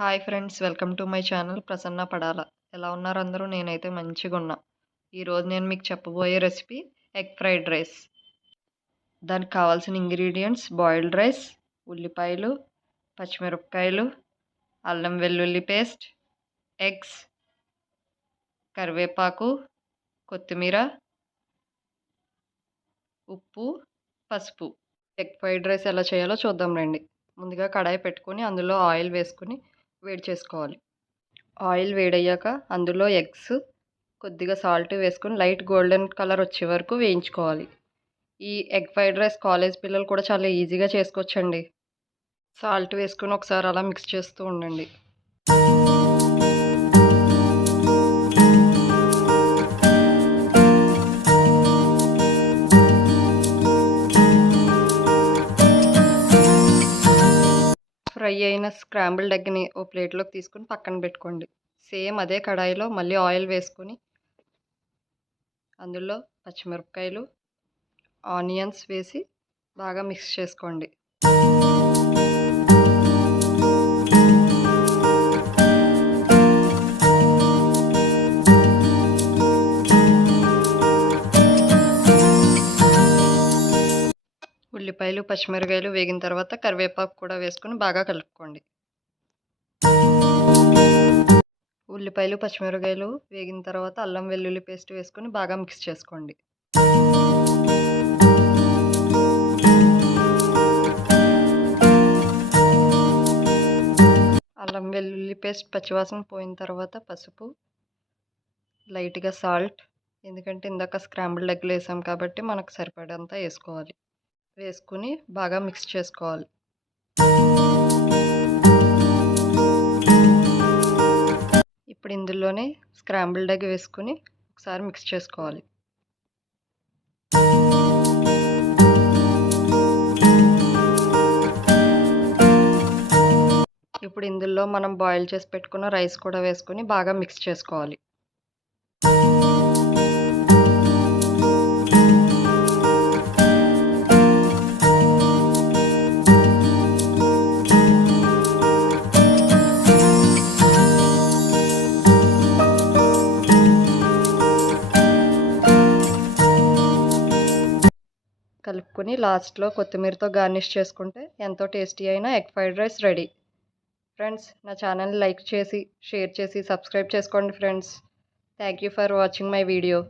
Hi friends, welcome to my channel Prasanna Padala. ఎలా ఉన్నారు అందరూ? నేనైతే మంచిగున్నా. ఈరోజు నేను మీకు చెప్పబోయే రెసిపీ ఎగ్ ఫ్రైడ్ రైస్. దానికి కావాల్సిన ఇంగ్రీడియంట్స్ బాయిల్డ్ రైస్, ఉల్లిపాయలు, పచ్చిమిరపకాయలు, అల్లం వెల్లుల్లి పేస్ట్, ఎగ్స్, కరివేపాకు, కొత్తిమీర, ఉప్పు, పసుపు. ఎగ్ ఫ్రైడ్ రైస్ ఎలా చేయాలో చూద్దాం రండి. ముందుగా కడాయి పెట్టుకొని అందులో ఆయిల్ వేసుకుని వేడి చేసుకోవాలి. ఆయిల్ వేడయ్యాక అందులో ఎగ్స్, కొద్దిగా సాల్ట్ వేసుకొని లైట్ గోల్డెన్ కలర్ వచ్చే వరకు వేయించుకోవాలి. ఈ ఎగ్ ఫ్రైడ్ రైస్ కాలేజ్ పిల్లలు కూడా చాలా ఈజీగా చేసుకోవచ్చండి. సాల్ట్ వేసుకొని ఒకసారి అలా మిక్స్ చేస్తూ ఉండండి. ఫ్రై అయిన స్క్రాంబుల్డ్ ఎగ్ని ఓ ప్లేట్లోకి తీసుకొని పక్కన పెట్టుకోండి. సేమ్ అదే కడాయిలో మళ్ళీ ఆయిల్ వేసుకొని అందులో పచ్చిమిరపకాయలు, ఆనియన్స్ వేసి బాగా మిక్స్ చేసుకోండి. ఉల్లిపాయలు, పచ్చిమిరపకాయలు వేగిన తర్వాత కరివేపాకు కూడా వేసుకొని బాగా కలుపుకోండి. ఉల్లిపాయలు, పచ్చిమిరపకాయలు వేగిన తర్వాత అల్లం వెల్లుల్లి పేస్ట్ వేసుకొని బాగా మిక్స్ చేసుకోండి. అల్లం వెల్లుల్లి పేస్ట్ పచ్చివాసన పోయిన తర్వాత పసుపు, లైట్గా సాల్ట్, ఎందుకంటే ఇందాక స్క్రాంబుల్డ్ ఎగ్లు వేసాం కాబట్టి మనకు సరిపడంతా వేసుకోవాలి. వేసుకుని బాగా మిక్స్ చేసుకోవాలి. ఇప్పుడు ఇందులోనే స్క్రాంబుల్డ్ ఎగ్ వేసుకుని ఒకసారి మిక్స్ చేసుకోవాలి. ఇప్పుడు ఇందులో మనం బాయిల్ చేసి పెట్టుకున్న రైస్ కూడా వేసుకొని బాగా మిక్స్ చేసుకోవాలి. కలుపుకొని లాస్ట్లో కొత్తిమీరతో గార్నిష్ చేసుకుంటే ఎంతో టేస్టీ అయిన egg fried rice ready. Friends, నా ఛానల్ని లైక్ చేసి, షేర్ చేసి, సబ్స్క్రైబ్ చేసుకోండి friends. Thank you for watching my video.